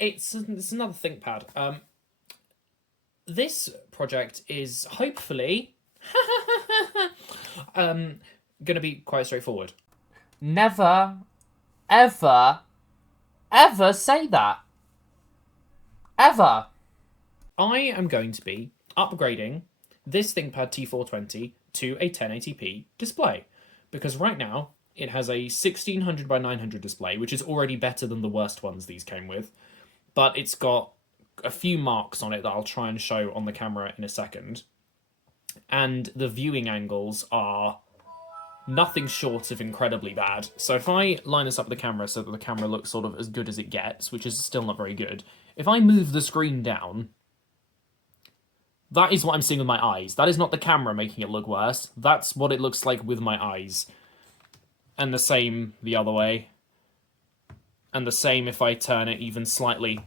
it's another ThinkPad. This project is hopefully going to be quite straightforward. Never, ever, ever say that. Ever. I am going to be upgrading this ThinkPad T420 to a 1080p display, because right now it has a 1600 by 900 display, which is already better than the worst ones these came with, but it's got a few marks on it that I'll try and show on the camera in a second, and the viewing angles are nothing short of incredibly bad. So if I line this up with the camera so that the camera looks sort of as good as it gets, which is still not very good, if I move the screen down, that is what I'm seeing with my eyes. That is not the camera making it look worse. That's what it looks like with my eyes. And the same the other way. And the same if I turn it even slightly.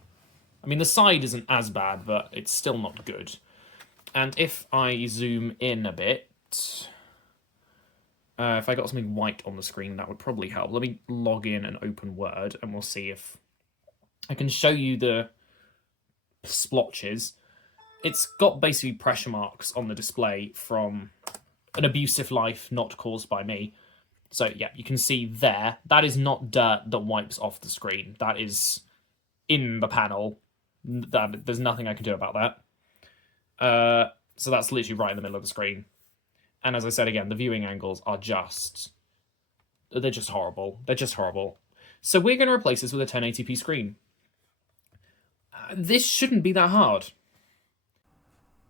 I mean, the side isn't as bad, but it's still not good. And if I zoom in a bit, if I got something white on the screen, that would probably help. Let me log in and open Word, and we'll see if I can show you the splotches. It's got basically pressure marks on the display from an abusive life not caused by me. So yeah, you can see there. That is not dirt that wipes off the screen. That is in the panel. There's nothing I can do about that. So that's literally right in the middle of the screen. And as I said again, the viewing angles are they're just horrible. They're just horrible. So we're going to replace this with a 1080p screen. This shouldn't be that hard.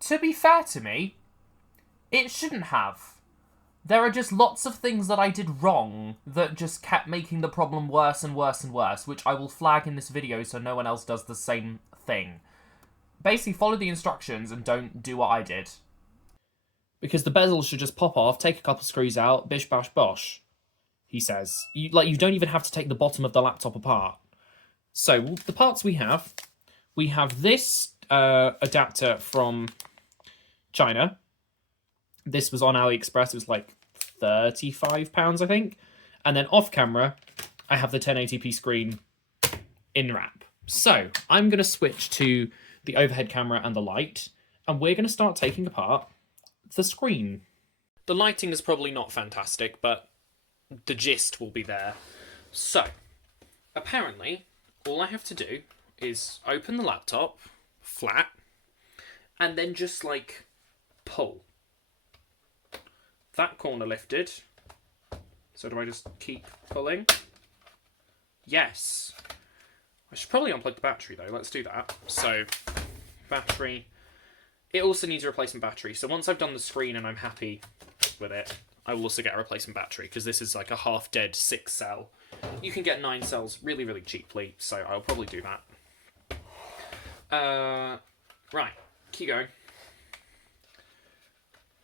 To be fair to me, it shouldn't have. There are just lots of things that I did wrong that just kept making the problem worse and worse and worse, which I will flag in this video so no one else does the same thing. Basically, follow the instructions and don't do what I did. Because the bezel should just pop off, take a couple screws out, bish bash bosh, he says. You don't even have to take the bottom of the laptop apart. So, the parts we have this adapter from China. This was on AliExpress. It was like £35, I think. And then off camera, I have the 1080p screen in wrap. So I'm going to switch to the overhead camera and the light, and we're going to start taking apart the screen. The lighting is probably not fantastic, but the gist will be there. So, apparently, all I have to do is open the laptop flat, and then just like pull. That corner lifted. So do I just keep pulling? Yes. I should probably unplug the battery though. Let's do that. So, battery. It also needs a replacement battery. So once I've done the screen and I'm happy with it, I will also get a replacement battery, because this is like a half-dead 6-cell. You can get 9 cells really, really cheaply, so I'll probably do that. Right, keep going.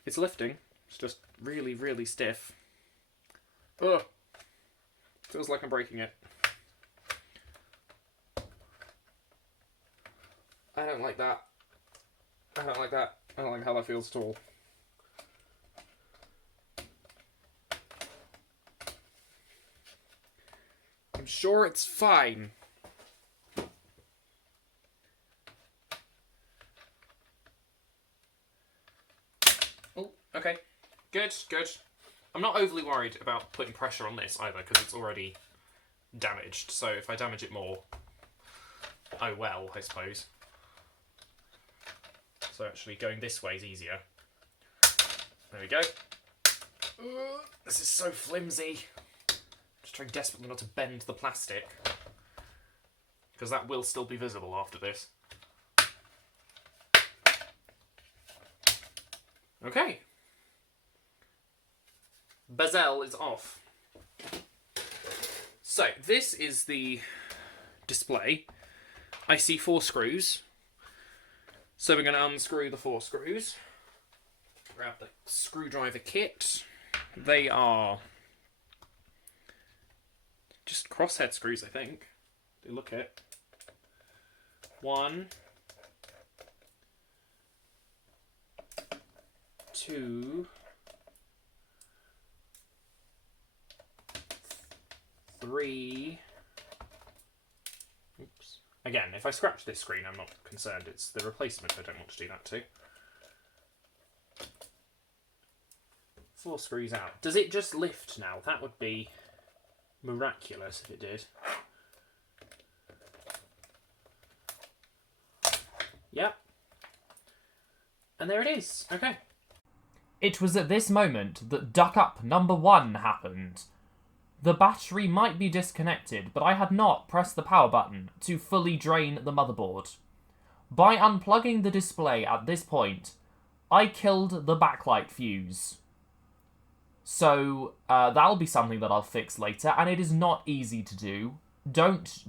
It's lifting. It's just really, really stiff. Ugh. Feels like I'm breaking it. I don't like that. I don't like that. I don't like how that feels at all. I'm sure it's fine. Oh, okay. Good, good. I'm not overly worried about putting pressure on this either, because it's already damaged. So if I damage it more, oh well, I suppose. So actually going this way is easier. There we go. This is so flimsy. Just trying desperately not to bend the plastic, because that will still be visible after this. Okay. Bezel is off. So, this is the display. I see 4 screws. So we're going to unscrew the 4 screws. Grab the screwdriver kit. They are just crosshead screws, I think. They look it. 1, 2, 3. Oops. Again, if I scratch this screen, I'm not concerned. It's the replacement I don't want to do that to. 4 screws out. Does it just lift now? That would be miraculous if it did. Yep. And there it is. Okay. It was at this moment that duck up number 1 happened. The battery might be disconnected, but I had not pressed the power button to fully drain the motherboard. By unplugging the display at this point, I killed the backlight fuse. So, that'll be something that I'll fix later, and it is not easy to do. Don't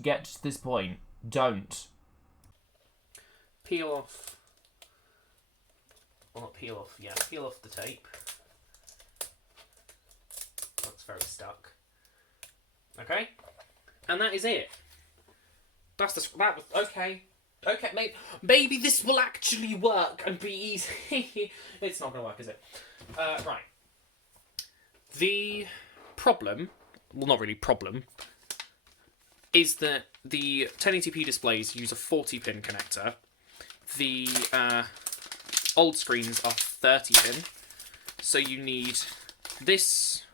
get to this point. Don't. Peel off. Well, not peel off. Yeah, peel off the tape. Looks very stuck. Okay, and that is it. That was okay. Okay, maybe this will actually work and be easy. It's not going to work, is it? Right. The problem, well, not really problem, is that the 1080p displays use a 40-pin connector. The old screens are 30-pin, so you need this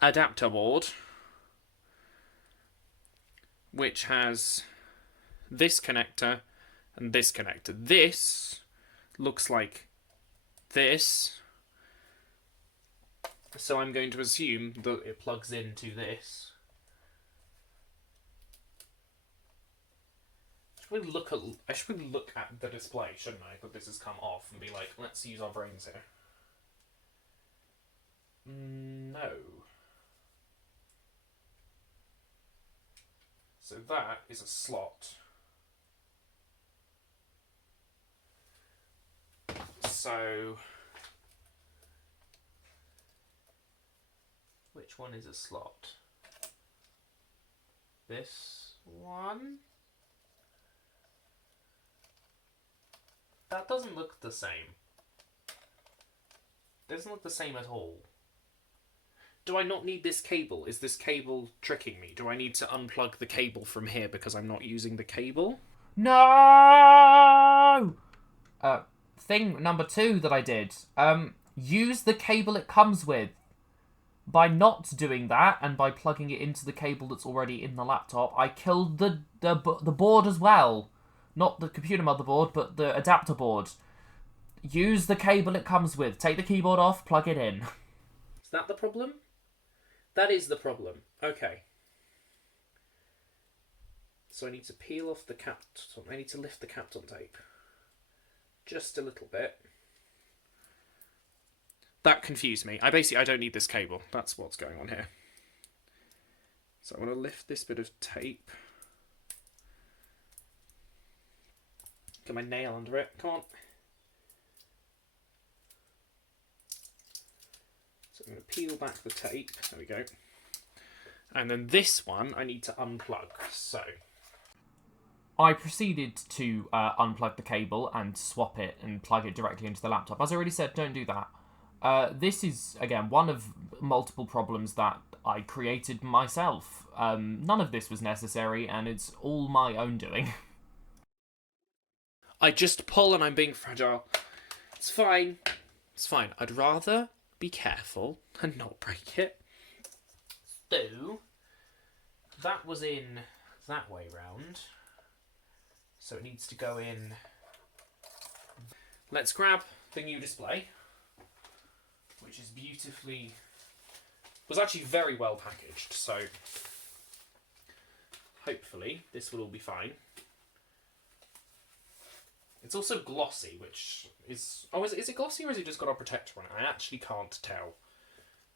adapter board, which has this connector and this connector. This looks like this, so I'm going to assume that it plugs into this. I should really look at the display, shouldn't I? That this has come off and be like, let's use our brains here. No. So that is a slot. So, which one is a slot? This one? That doesn't look the same. Doesn't look the same at all. Do I not need this cable? Is this cable tricking me? Do I need to unplug the cable from here because I'm not using the cable? No! Thing number 2 that I did. Use the cable it comes with. By not doing that, and by plugging it into the cable that's already in the laptop, I killed the board as well. Not the computer motherboard, but the adapter board. Use the cable it comes with. Take the keyboard off, plug it in. Is that the problem? That is the problem. Okay. So I need to peel off the cap. I need to lift the Kapton tape. Just a little bit. That confused me. I don't need this cable. That's what's going on here. So I'm going to lift this bit of tape. Get my nail under it. Come on. So I'm going to peel back the tape. There we go. And then this one I need to unplug. So I proceeded to unplug the cable and swap it and plug it directly into the laptop. As I already said, don't do that. This is, again, one of multiple problems that I created myself. None of this was necessary, and it's all my own doing. I just pull and I'm being fragile. It's fine. It's fine. I'd rather be careful and not break it. So, that was in that way round. So it needs to go in. Let's grab the new display, which is beautifully, was actually very well packaged, so hopefully this will all be fine. It's also glossy, which is, is it glossy or has it just got a protector on it? I actually can't tell.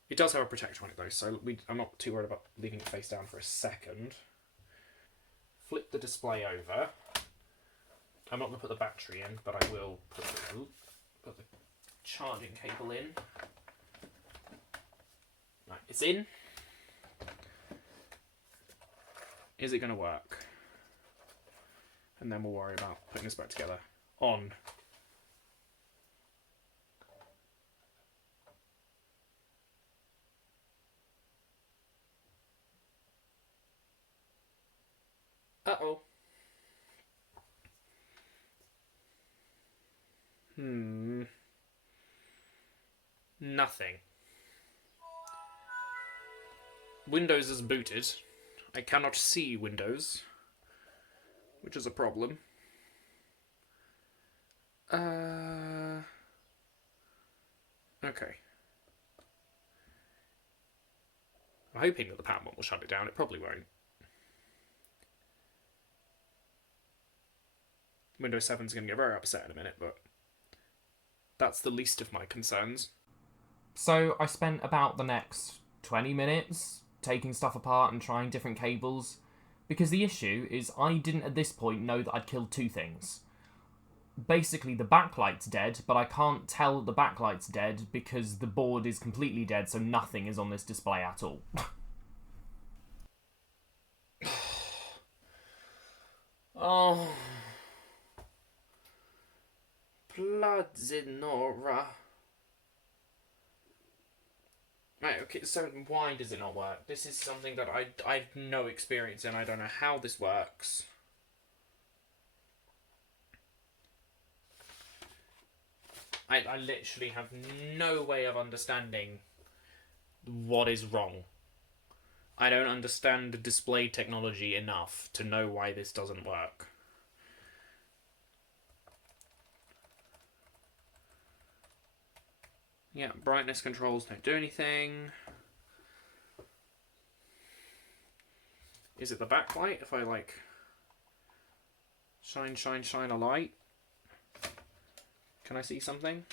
It does have a protector on it though, so I'm not too worried about leaving it face down for a second. Flip the display over. I'm not going to put the battery in, but I will put the charging cable in. Right, it's in. Is it going to work? And then we'll worry about putting this back together. On. Uh-oh. Nothing. Windows is booted. I cannot see Windows, which is a problem. Okay. I'm hoping that the power button will shut it down. It probably won't. Windows 7 is going to get very upset in a minute, but that's the least of my concerns. So I spent about the next 20 minutes taking stuff apart and trying different cables, because the issue is I didn't at this point know that I'd killed two things. Basically, the backlight's dead, but I can't tell the backlight's dead because the board is completely dead, so nothing is on this display at all. Oh. Bloodzinora. Right, okay, so why does it not work? This is something that I have no experience in. I don't know how this works. I literally have no way of understanding what is wrong. I don't understand display technology enough to know why this doesn't work. Yeah, brightness controls don't do anything. Is it the backlight? If I, like, shine a light? Can I see something?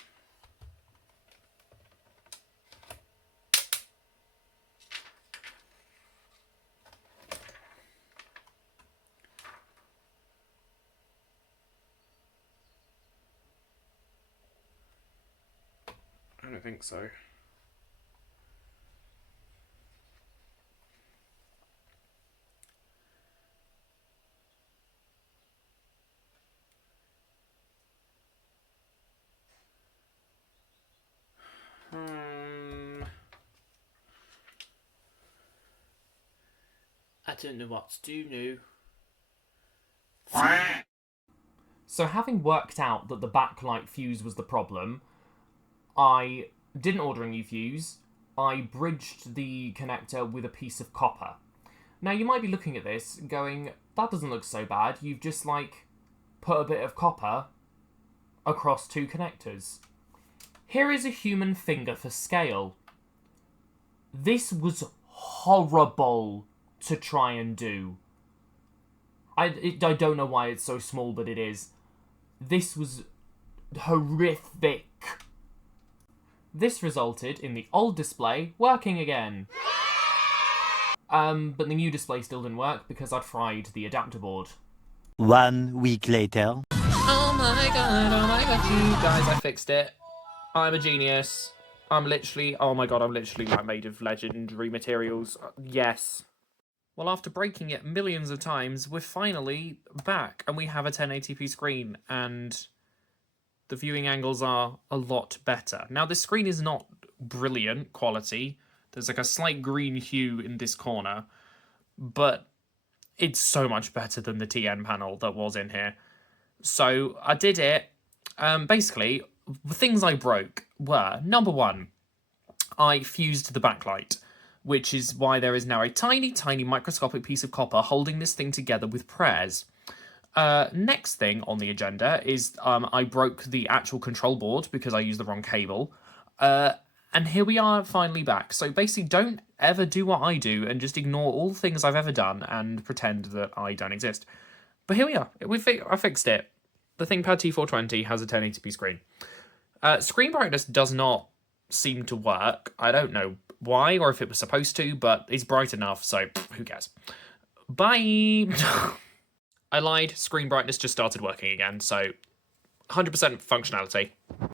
I don't think so. I don't know what to do now. So having worked out that the backlight fuse was the problem, I didn't order a new fuse. I bridged the connector with a piece of copper. Now you might be looking at this going, that doesn't look so bad. You've just like put a bit of copper across two connectors. Here is a human finger for scale. This was horrible to try and do. I don't know why it's so small, but it is. This was horrific. This resulted in the old display working again. But the new display still didn't work because I'd fried the adapter board. 1 week later. Oh my god, you guys, I fixed it. I'm a genius. I'm literally like made of legendary materials. Yes. Well, after breaking it millions of times, we're finally back and we have a 1080p screen and the viewing angles are a lot better. Now, this screen is not brilliant quality. There's like a slight green hue in this corner, but it's so much better than the TN panel that was in here. So I did it. Basically, the things I broke were, number one, I fused the backlight, which is why there is now a tiny, tiny microscopic piece of copper holding this thing together with prayers. Next thing on the agenda is I broke the actual control board because I used the wrong cable. And here we are finally back. So basically don't ever do what I do and just ignore all the things I've ever done and pretend that I don't exist. But here we are. I fixed it. The ThinkPad T420 has a 1080p screen. Screen brightness does not seem to work. I don't know why or if it was supposed to, but it's bright enough, so who cares. Bye! I lied. Screen brightness just started working again, so 100% functionality.